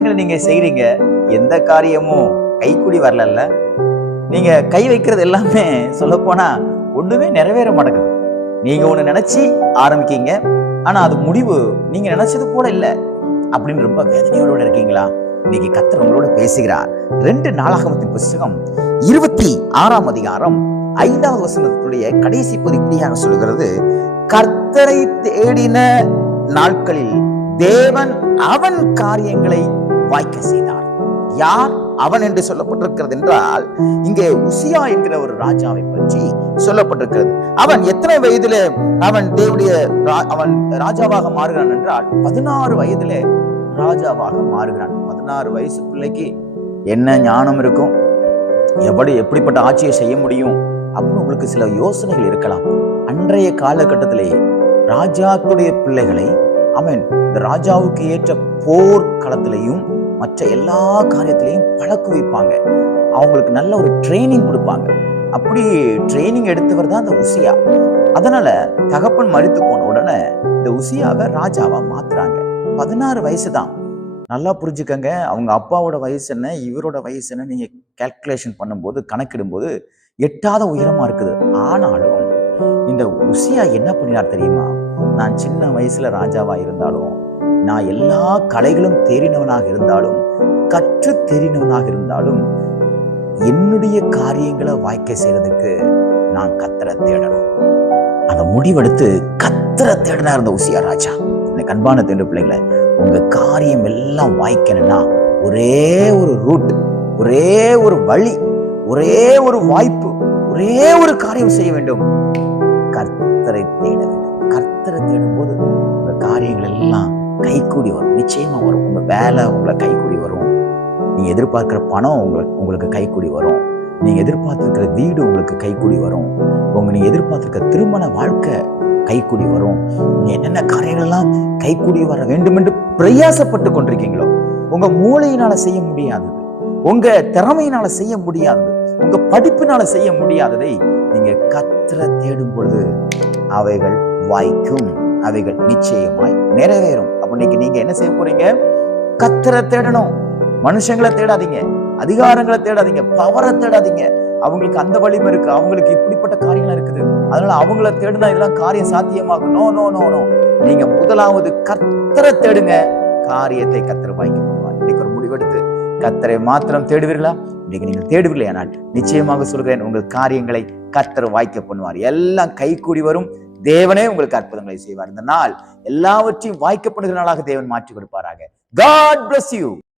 நீங்க செய்றீங்க, எந்த காரியமும் கைக்கூடி வரலல்ல. நீங்க கை வைக்கிறது எல்லாமே சொல்லப்போனா ஒண்ணுமே நிறைவேற மாட்டேங்குது. நீங்க ஒண்ணு நினைச்சு ஆரம்பிக்கீங்க. ஆனா அது முடிவு நீங்க நினைச்சது போல இல்ல. அப்படின்னு ரொம்ப வேதனையோட இருக்கீங்களா? இன்னைக்கு கர்த்தர் உங்களோட பேசுகிறார். 2 நாளாகமத்தின் புஸ்தகம் 26ஆம் அதிகாரம் 5வது வசனத்துடைய கடைசி பகுதி இப்படியாக சொல்கிறது, கர்த்தரை தேடின நாட்களில் தேவன் அவன் காரியங்களை வாய்க்க செய்தார். யார் அவன் என்று சொல்லப்பட்டிருக்கிறது என்றால், இங்கே உசியா என்கிற ஒரு ராஜாவை பற்றி சொல்லப்பட்டிருக்கிறது. அவன் எத்தனை வயதிலே அவன் தேவனுடைய அவன் ராஜாவாக மாறுகிறான் என்றால் 16 வயதிலே ராஜாவாக மாறுகிறான். 16 வயசு பிள்ளைக்கு என்ன ஞானம் இருக்கும், எப்படிப்பட்ட ஆட்சியை செய்ய முடியும் அப்படின்னு உங்களுக்கு சில யோசனைகள் இருக்கலாம். அன்றைய காலகட்டத்திலேயே ராஜாக்களுடைய பிள்ளைகளை அவன் இந்த ராஜாவுக்கு ஏற்ற போர் களத்திலையும் மற்ற எல்லா காரியத்திலையும் பழக்க வைப்பாங்க. அவங்களுக்கு நல்ல ஒரு ட்ரைனிங் கொடுப்பாங்க. அப்படி ட்ரைனிங் எடுத்தவர் தான் இந்த உசியா. அதனால தகப்பன் மரித்து போன உடனே இந்த உசியாவை ராஜாவா மாத்துறாங்க. 16 வயசு தான். நல்லா புரிஞ்சுக்கங்க, அவங்க அப்பாவோட வயசு என்ன, இவரோட வயசு என்ன, நீங்க கால்குலேஷன் பண்ணும்போது கணக்கிடும்போது எட்டாத உயரமா இருக்குது. ஆனாலும் இந்த உசியா என்ன பண்ணினார் தெரியுமா? நான் சின்ன வயசுல ராஜாவா இருந்தாலும், நான் எல்லா கலைகளும் தேறினவனாக இருந்தாலும், கற்று தேறினவனாக இருந்தாலும், என்னுடைய காரியங்களை வாய்க்க செய்யறதுக்கு நான் கர்த்தரை தேடணும். அந்த முடிவெடுத்து கர்த்தரை தேடினா இருந்த உசியா ராஜா. எனக்கு அன்பான தேடு பிள்ளைகளை, உங்க காரியம் எல்லாம் வாய்க்கணும்னா ஒரே ஒரு ரூட், ஒரே ஒரு வழி, ஒரே ஒரு வாய்ப்பு, ஒரே ஒரு காரியம் செய்ய வேண்டும். கர்த்தரை தேட வேண்டும். கர்த்தரை தேடும் போது உங்க காரியங்கள் எல்லாம் கைக்கூடி வரும். நிச்சயமா வரும். உங்க வேலை உங்களை கைக்கூடி வரும். நீங்க எதிர்பார்க்கிற பணம் உங்களுக்கு கைக்கூடி வரும். நீங்க எதிர்பார்த்திருக்கிற வீடு உங்களுக்கு கைக்கூடி வரும். நீங்க எதிர்பார்த்திருக்கிற திருமண வாழ்க்கை கைக்கூடி வரும். நீங்க என்னென்ன காரியங்கள் எல்லாம் கைக்கூடி வர வேண்டும் என்று பிரயாசப்பட்டு கொண்டிருக்கீங்களோ, உங்க மூளையினால செய்ய முடியாதது, உங்க திறமையினால செய்ய முடியாதது, உங்க படிப்பினால செய்ய முடியாததை நீங்க கர்த்தரை தேடும் பொழுது அவைகள் வாய்க்கும். அவைகள் நிச்சயமாய் நிறைவேறும். அப்ப நீங்க என்ன செய்ய போறீங்க? கர்த்தரை தேடணும். மனுஷங்களை தேடாதீங்க, அதிகாரங்களை தேடாதீங்க, பவரை தேடாதீங்க. அவங்களுக்கு அந்த வலிமை இருக்கு, அவங்களுக்கு இப்படிப்பட்ட காரியங்கள் இருக்குது, அதனால அவங்கள தேடுனா இதெல்லாம் காரியம் சாத்தியமாகும். No no no no. நீங்க முதலாவது கர்த்தரை தேடுங்க. காரியத்தை கர்த்தர் வாய்க்க பண்ணுவார். இன்னைக்கு ஒரு முடிவெடுத்து கர்த்தரை மாத்திரம் தேடுவீர்களா? இன்னைக்கு நீங்கள் தேடுவீர்களே, ஆனால் நிச்சயமாக சொல்கிறேன், உங்கள் காரியங்களை கர்த்தர் வாய்க்க பண்ணுவார். எல்லாம் கைகூடி வரும். தேவனே உங்களுக்கு அற்புதங்களை செய்வார். இந்த நாள் எல்லாவற்றையும் வாய்க்கப்படுகிற நாளாக தேவன் மாற்றி கொடுப்பாராக. God bless you.